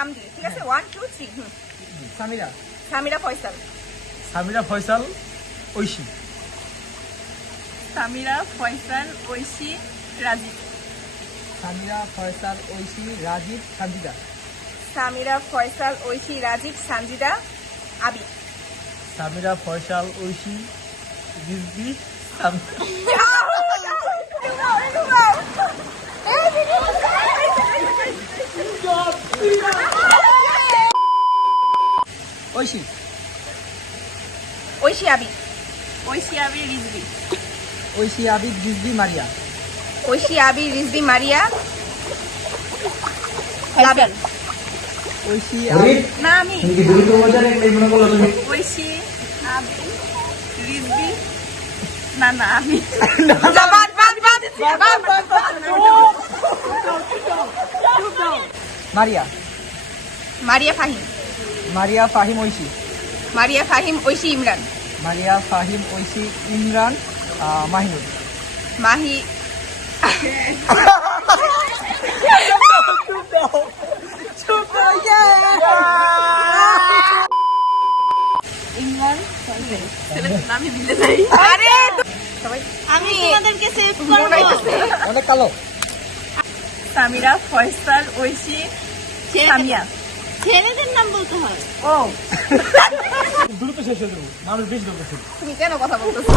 নাম দিয়ে, ঠিক আছে? 1 2 3 সামিরা সামিরা ফয়সাল। সামিরা ফয়সাল ঐশী। সামিরা ফয়সাল ঐশী রাজীব। সামিরা ফয়সাল ঐশী রাজীব সানজিদা। সামিরা ফয়সাল ঐশী রাজীব সানজিদা আবি। সামিরা ফয়সাল ঐশী রিজভি ঐশী ঐশী আবি। ঐশী আবি রিজভি। ঐশী আবিদ রিজভি মারিয়া। ঐশী আবি রিজভি মারিয়া লাবেল। ঐশী না আমি ঐশী আবি রিজভি না না আমি মারিয়া মারিয়া ফাহিম। মারিয়া ফাহিম ঐশী। মারিয়া ফাহিম ঐশী ইমরান। মারিয়া ফাহিম ঐশী ইমরান মাহিনুর। মাহি ইমরান আমি দিলে নাই। আরে সবাই আমি তোমাদেরকে সেভ করব। অনেক কালো। সামিরা ফয়সাল ঐশী সামিয়া। ছেলেদের নাম বলতে হয়। ও দ্রুত শেষ হয়ে যাবো, মানুষ বেশি লোক আছে। তুমি কেন কথা বলতেছো?